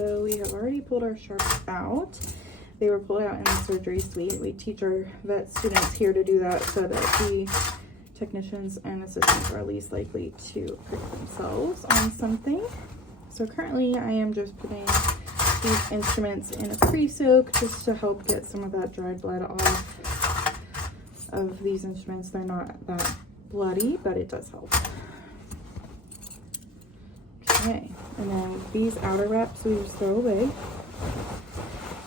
So we have already pulled our sharps out. They were pulled out in the surgery suite. We teach our vet students here to do that so that the technicians and assistants are least likely to prick themselves on something. So currently I am just putting these instruments in a pre-soak just to help get some of that dried blood off of these instruments. They're not that bloody, but it does help. Okay, and then these outer wraps we just throw away.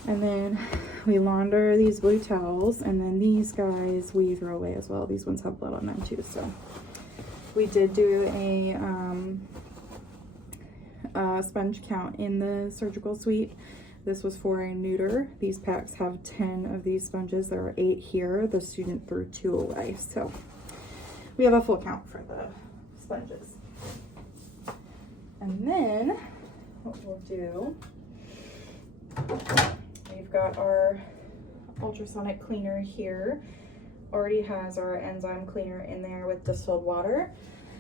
And then we launder these blue towels, and then these guys we throw away as well. These ones have blood on them too. So we did do a sponge count in the surgical suite. This was for a neuter. These packs have 10 of these sponges. There are 8 here. The student threw 2 away. So we have a full count for the sponges. And then what we'll do, we've got our ultrasonic cleaner here. Already has our enzyme cleaner in there with distilled water.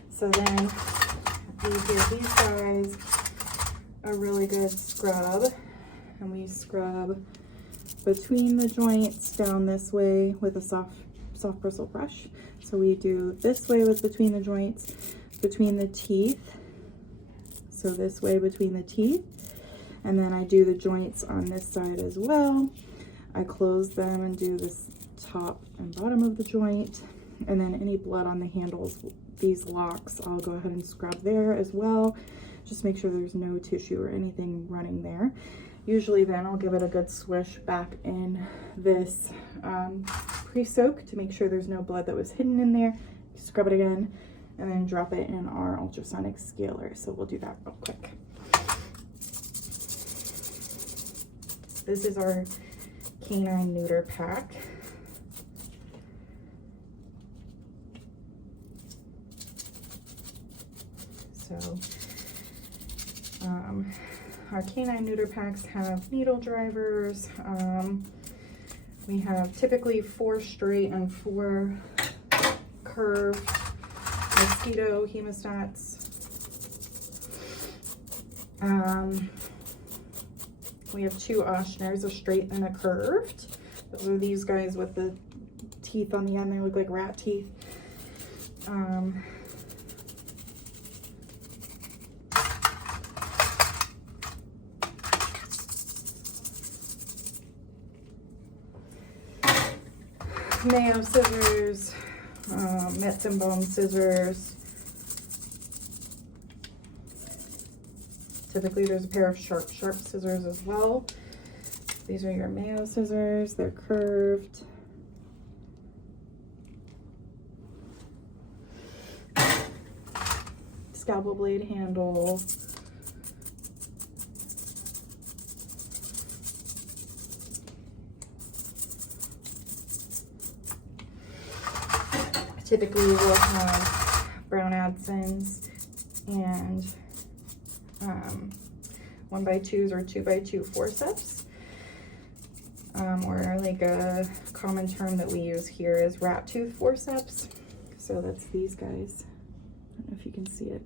So then these guys a really good scrub, and we scrub between the joints down this way with a soft bristle brush. So we do this way with between the joints, between the teeth. So this way between the teeth, and then I do the joints on this side as well. I close them and do this top and bottom of the joint, and then any blood on the handles, these locks, I'll go ahead and scrub there as well. Just make sure there's no tissue or anything running there. Usually then I'll give it a good swish back in this pre-soak to make sure there's no blood that was hidden in there. Scrub it again, and then drop it in our ultrasonic scaler. So we'll do that real quick. This is our canine neuter pack. So our canine neuter packs have needle drivers. We have typically 4 straight and 4 curved mosquito hemostats. We have 2 Oshner's, a straight and a curved. Those are these guys with the teeth on the end. They look like rat teeth. Mayo scissors, Metz and Bone scissors. Typically there's a pair of sharp scissors as well. These are your Mayo scissors, they're curved. Scalpel blade handle. Typically we'll have Brown Adsons and 1x2s or 2x2 forceps, or like a common term that we use here is rat tooth forceps. So that's these guys. I don't know if you can see it,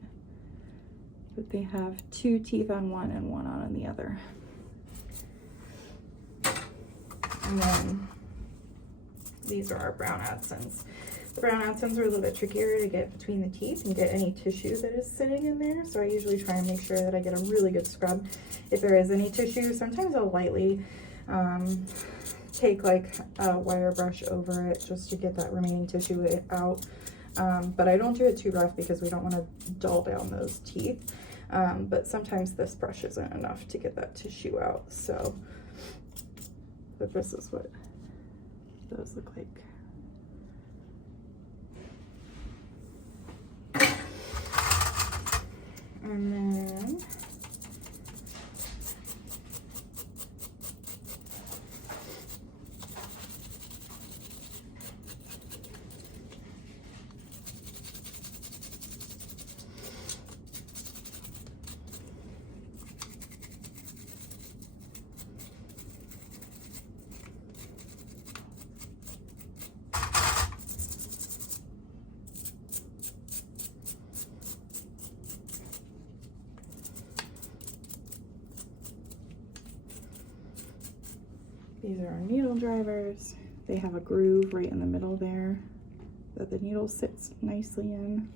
but they have 2 teeth on one and 1 on the other. And then these are our Brown Adsons. The Brown Adsons are a little bit trickier to get between the teeth and get any tissue that is sitting in there. So I usually try and make sure that I get a really good scrub. If there is any tissue, sometimes I'll lightly take like a wire brush over it just to get that remaining tissue out. But I don't do it too rough because we don't want to dull down those teeth. But sometimes this brush isn't enough to get that tissue out. So, but this is what those look like. And then These are our needle drivers. They have a groove right in the middle there that the needle sits nicely in.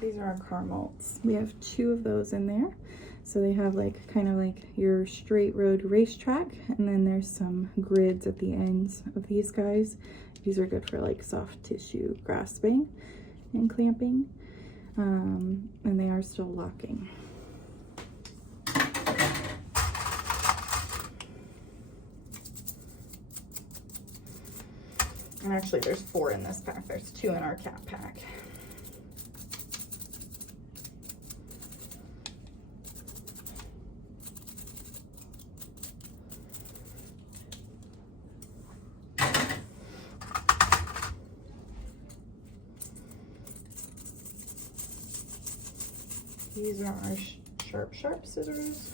These are our car molds. We have 2 of those in there. So they have like kind of like your straight road racetrack, and then there's some grids at the ends of these guys. These are good for like soft tissue grasping and clamping, and they are still locking. And actually there's 4 in this pack. There's 2 in our cat pack. These are our sharp scissors.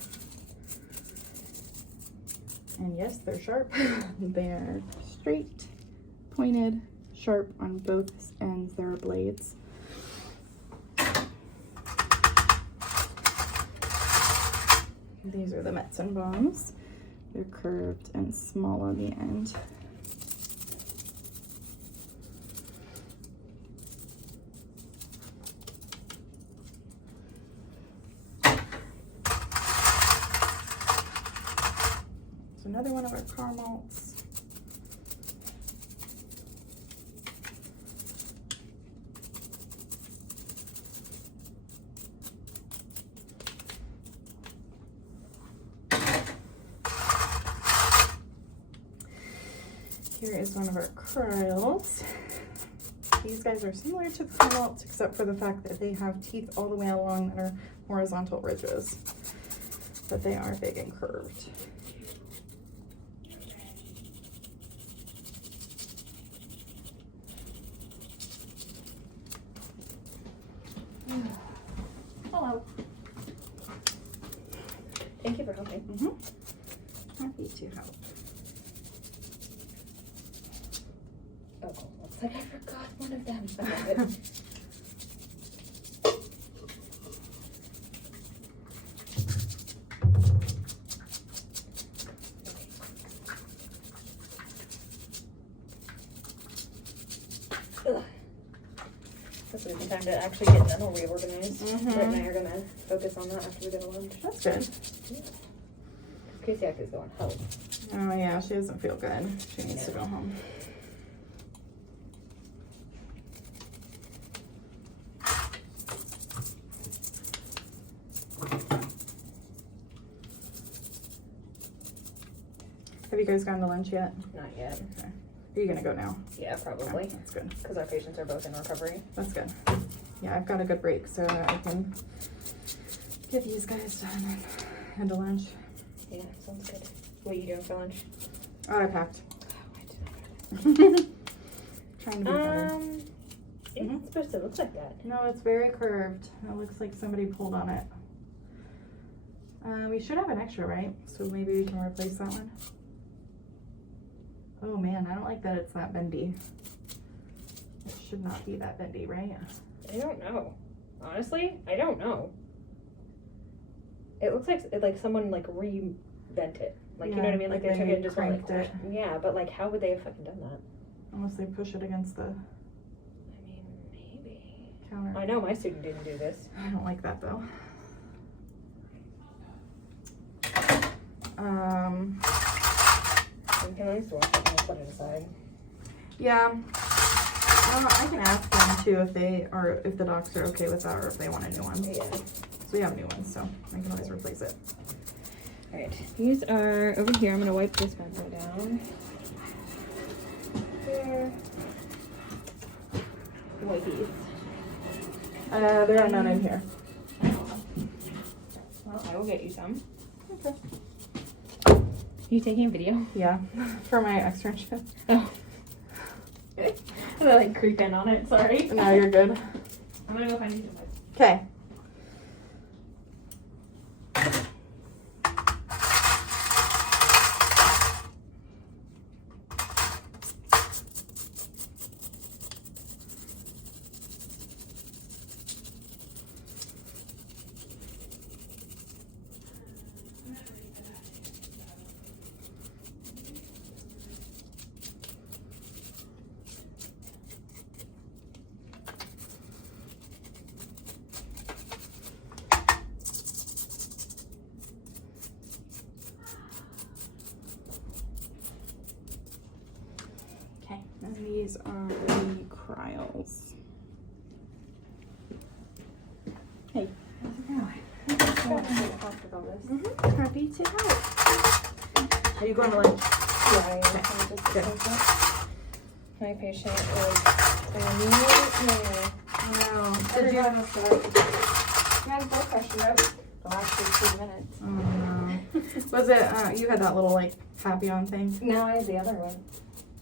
And yes, they're sharp. They're straight, pointed, sharp on both ends. There are blades. These are the Metzen bombs. They're curved and small on the end. Another one of our car molds. Here is one of our crowds. These guys are similar to the car molds, except for the fact that they have teeth all the way along that are horizontal ridges, but they are big and curved. Hello. Thank you for helping. Happy to help. Oh, looks like I forgot one of them. Okay, good. This will be time to actually get dental reorganized. Britt and I are gonna focus on that after we go to lunch. That's good. Yeah. Casey is going home. Oh yeah, she doesn't feel good. She needs to go home. Have you guys gone to lunch yet? Not yet. Okay. Are you gonna go now? Yeah, probably. Okay, that's good. Because our patients are both in recovery. That's good. Yeah, I've got a good break so I can get these guys done and head to lunch. Yeah, sounds good. What are you doing for lunch? Oh, I packed. Oh, I did Trying to be better. It's not supposed to look like that. No, it's very curved. It looks like somebody pulled on it. We should have an extra, right? So maybe we can replace that one. Oh man, I don't like that it's that bendy. It should not be that bendy, right? I don't know. Honestly, I don't know. It looks like someone like re-bent it. Like, you know what I mean? Like they took it and just went cranked like, it. yeah, but like how would they have fucking done that? Unless they push it against the I mean, maybe. counter. I know my student didn't do this. I don't like that though. nice to wash it and put it aside. Yeah. I can ask them too if the docs are okay with that or if they want a new one. Yeah. So we have new ones, so I can always replace it. Alright, these are over here. I'm gonna wipe this pencil down. There. Wipies. There are none in here. Well, I will get you some. Okay. You taking a video? Yeah, for my externship. Oh. I like creep in on it, sorry. No, you're good. I'm gonna go find you some wipes. Okay. Okay, and these are the cryos. Hey, how's it going? Happy to help. Are you going to lunch? Yeah, I Good. My patient is a new Wow. Did you have my blood pressure up the last 15 minutes. Oh no. Was it, you had that little like happy on thing? No, I had the other one.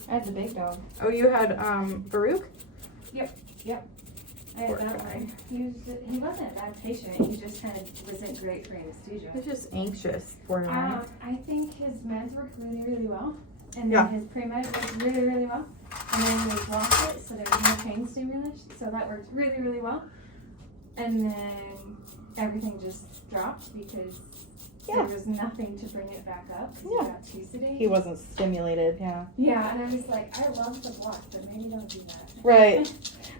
I had the big dog. Oh, you had Farouk? Yep. I had Poor that guy. one. He wasn't a bad patient. He just kind of wasn't great for anesthesia. He's just anxious, poor guy. I think his meds worked really, really well. And Yeah. then his pre-med worked really, really well. And then we blocked it, so there was no pain stimulus. So that worked really, really well. And then everything just dropped because there was nothing to bring it back up. Because he got too sedated. He wasn't stimulated, yeah. Yeah, and I was like, I love the block, but maybe don't do that. Right.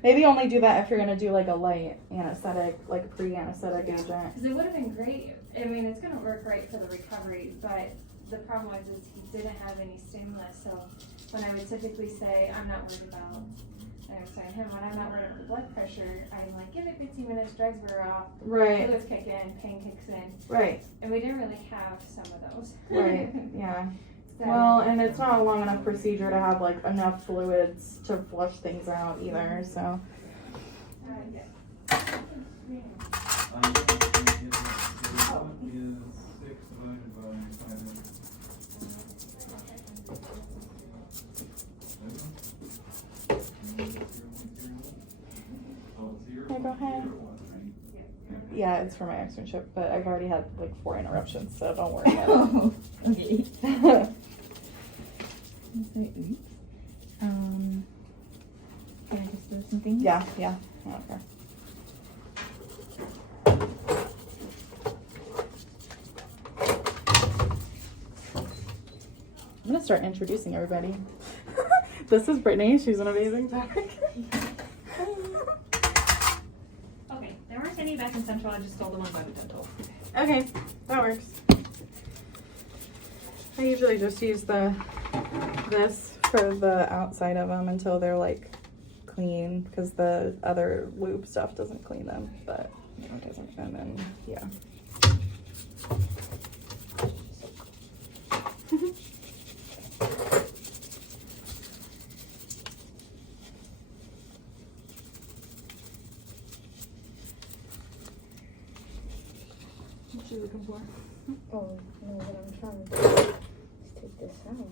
Maybe only do that if you're going to do like a light anesthetic, like a pre-anesthetic agent. Because it would have been great. I mean, it's going to work great for the recovery, but the problem was is he didn't have any stimulus. So when I would typically say, I'm not worried about, I was saying him, when I'm not worried about the blood pressure, I'm like, give it 15 minutes, drugs wear off, Right. fluids kick in, pain kicks in. Right. And we didn't really have some of those. Right. Yeah. So, Well, and it's not a long enough procedure to have like enough fluids to flush things out either, so. yeah. Hey, go ahead. Yeah, it's for my externship, but I've already had like 4 interruptions, so don't worry about it. Oh, okay. Can I just do something? Yeah, I don't care. I'm gonna start introducing everybody. This is Brittany. She's an amazing tech. Okay, there aren't any back in Central. I just stole the one by the dental. Okay, that works. I usually just use this for the outside of them until they're like clean, because the other lube stuff doesn't clean them, but it doesn't. And then yeah. What you looking for? Oh, no, what I'm trying to do is take this out.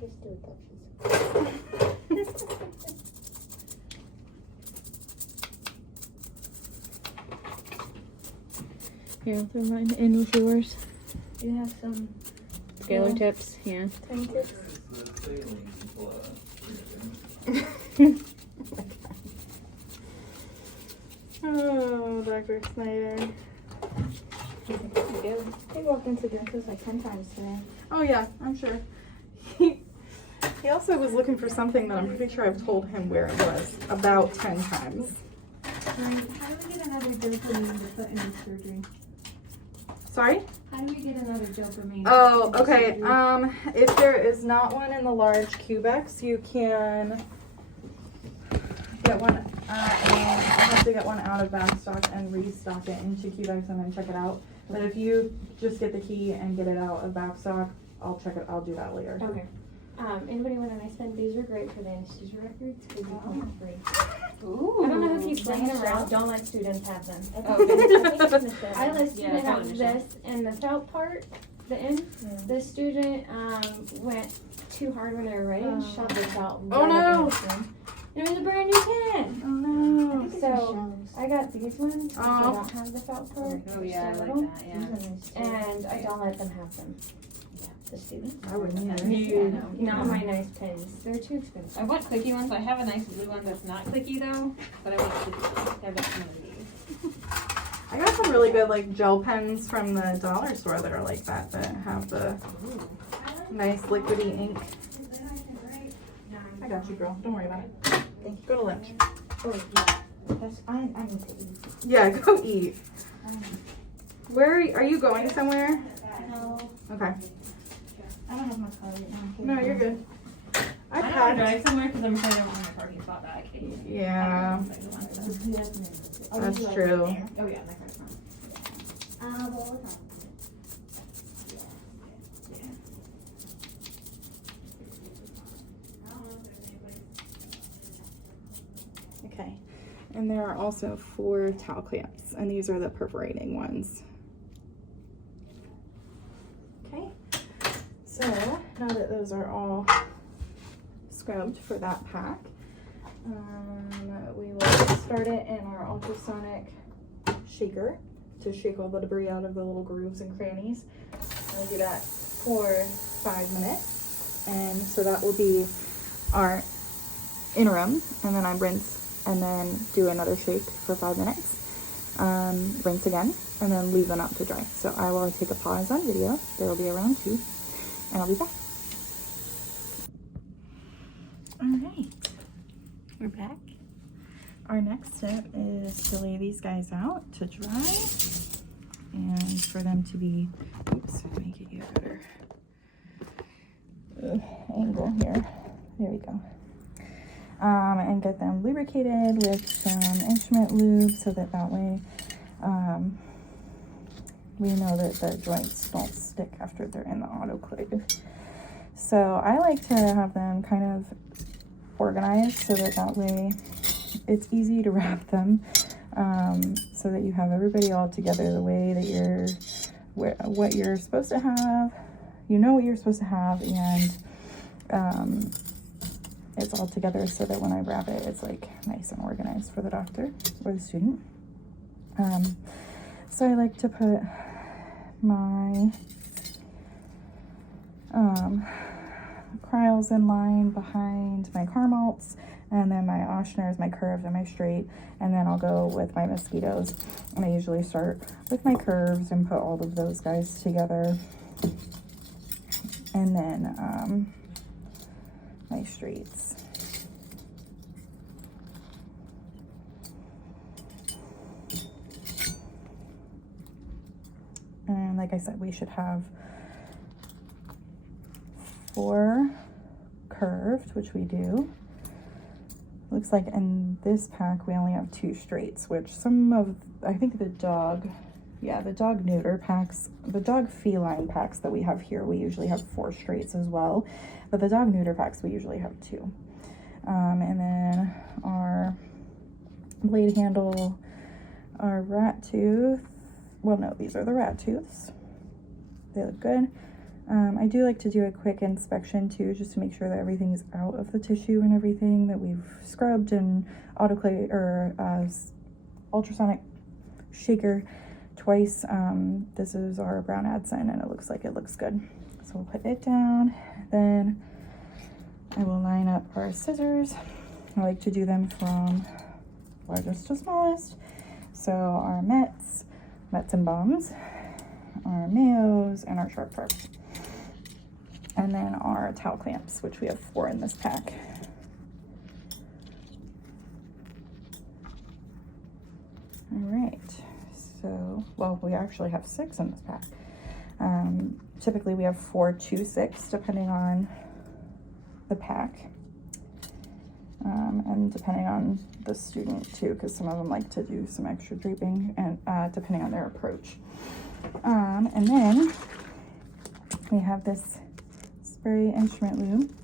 Just do touches. Here, I'll throw mine in with yours. You have some scalar tips, yeah. Tiny tips. Oh, Dr. Snyder. He walked into dentist like 10 times today. Oh yeah, I'm sure. He also was looking for something that I'm pretty sure I've told him where it was about 10 times. How do we get another dopamine to put in the surgery? Sorry? How do we get another dopamine? Oh, okay. If there is not one in the large cubex, you can get one. I'll have to get one out of back stock and restock it into cubex and then check it out. But if you just get the key and get it out of back stock, I'll check it. I'll do that later. Okay. Anybody want a nice pen? These are great for the anesthesia records because you come for free. Ooh. I don't know if you bring them around. Don't let students have them. Okay. I let student Yeah, have this and the felt part, the end. Yeah. The student went too hard when they were writing and shoved the felt. Oh, no. It was a brand new pen. Oh no. So I got these ones because I Oh. don't have the felt part. Oh yeah, I So like little. that, yeah. And I don't let them have them. The students. I wouldn't either. Yeah, Not my nice pens. They're too expensive. I want clicky ones. I have a nice blue one that's not clicky though, but I want clicky. They're just one of these. I got some really good like gel pens from the dollar store that are like that have the nice liquidy ink. I got you, girl. Don't worry about it. Thank you. Go to lunch. Oh, yeah. I need to eat. Yeah, go eat. Where are you going somewhere? No. Okay. I don't have my car right now. No, you're good. I I don't want to packed. drive somewhere because I'm afraid I won't have a parking spot back. Yeah, that's true. Oh yeah, my car's not. Okay. And there are also 4 towel clamps, and these are the perforating ones. Okay. So now that those are all scrubbed for that pack, we will start it in our ultrasonic shaker to shake all the debris out of the little grooves and crannies. And we do that for 5 minutes, and so that will be our interim, and then I rinse and then do another shake for 5 minutes, rinse again, and then leave them out to dry. So I will take a pause on video. There will be around 2, and I'll be back. All right, we're back. Our next step is to lay these guys out to dry and for them to be, oops, let me get you a better angle here. There we go. And get them lubricated with some instrument lube so that way we know that the joints don't stick after they're in the autoclave. So I like to have them kind of organized so that way it's easy to wrap them, so that you have everybody all together the way that what you're supposed to have, you know what you're supposed to have, and it's all together so that when I wrap it, it's like nice and organized for the doctor or the student. So I like to put my cryals in line behind my Carmelts, and then my Oshner's, my curved, and my straight, and then I'll go with my mosquitoes. And I usually start with my curves and put all of those guys together, and then my straights. And like I said, we should have 4 curved, which we do. Looks like in this pack we only have 2 straights, which I think the dog neuter packs, the dog feline packs that we have here, we usually have 4 straights as well, but the dog neuter packs we usually have 2. And then our blade handle, our rat tooth, well no, these are the rat tooths, they look good. I do like to do a quick inspection too, just to make sure that everything's out of the tissue and everything, that we've scrubbed and autoclave or ultrasonic shaker twice. This is our brown Adson, and it looks like it looks good. So we'll put it down, then I will line up our scissors. I like to do them from largest to smallest. So our mets and bombs, our mayos, and our sharp sharps. And then our towel clamps, which we have 4 in this pack. All right, so, well, we actually have 6 in this pack. Typically we have 4 to 6, depending on the pack. And depending on the student too, because some of them like to do some extra draping, and depending on their approach. And then we have this spray instrument lube,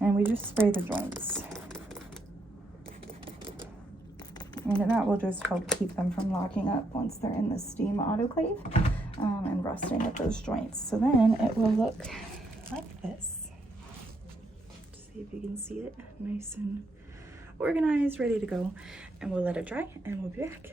and we just spray the joints. And that will just help keep them from locking up once they're in the steam autoclave and rusting with those joints. So then it will look like this. See if you can see it, nice and organized, ready to go. And we'll let it dry and we'll be back.